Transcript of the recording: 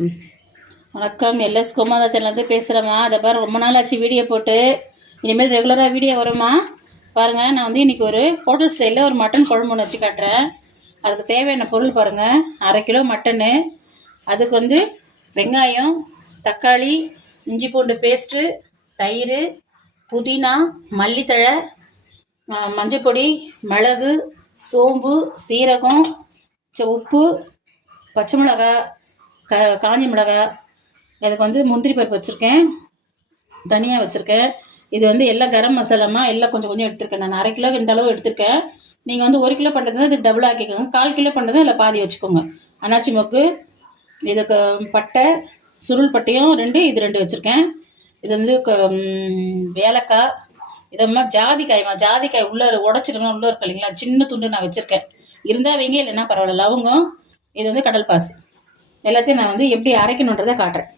ம். வணக்கம், எல்எஸ் கோமாதா சேனல்லேருந்து பேசுகிறேம்மா. அதை பாரு, ரொம்ப நாள் ஆச்சு வீடியோ போட்டு. இனிமேல் ரெகுலராக வீடியோ வருமா பாருங்கள். நான் வந்து இன்றைக்கி ஒரு ஹோட்டல் ஸ்டைலில் ஒரு மட்டன் குழம்பு ஒன்று வச்சு காட்டுறேன். அதுக்கு தேவையான பொருள் பாருங்கள். 1/2 கிலோ மட்டனு, அதுக்கு வந்து வெங்காயம், தக்காளி, இஞ்சி பூண்டு பேஸ்ட்டு, தயிர், புதினா, மல்லித்தழை, மஞ்சப்பொடி, மிளகு, சோம்பு, சீரகம், உப்பு, பச்சை மிளகா, காஞ்ச மிளகா, அதுக்கு வந்து முந்திரி பருப்பு வச்சுருக்கேன், தனியாக வச்சுருக்கேன். இது வந்து எல்லாம் கரம் மசாலாமா எல்லாம் கொஞ்சம் கொஞ்சம் எடுத்துருக்கேன். நான் 1/2 கிலோ இந்த அளவு எடுத்திருக்கேன். நீங்கள் வந்து 1 கிலோ பண்ணுறது இதுக்கு டபுள் ஆக்கிக்கோங்க. 1/4 கிலோ பண்ணுறது இல்லை பாதி வச்சுக்கோங்க. அன்னாச்சி மொக்கு, இதுக்கு பட்டை, சுருள் பட்டையும் 2, இது 2 வச்சுருக்கேன். இது வந்து ஏலக்காய், இதெல்லாம் ஜாதிக்காய் உள்ளே உடச்சிருக்கணும், உள்ளே இருக்கு இல்லைங்களா, சின்ன துண்டு நான் வச்சுருக்கேன். இருந்தால் வைங்க, இல்லைன்னா பரவாயில்ல. லவங்கம், இது வந்து கடல் பாசி. எல்லாத்தையும் நான் வந்து எப்படி அரைக்கணுன்றதை காட்டுறேன்.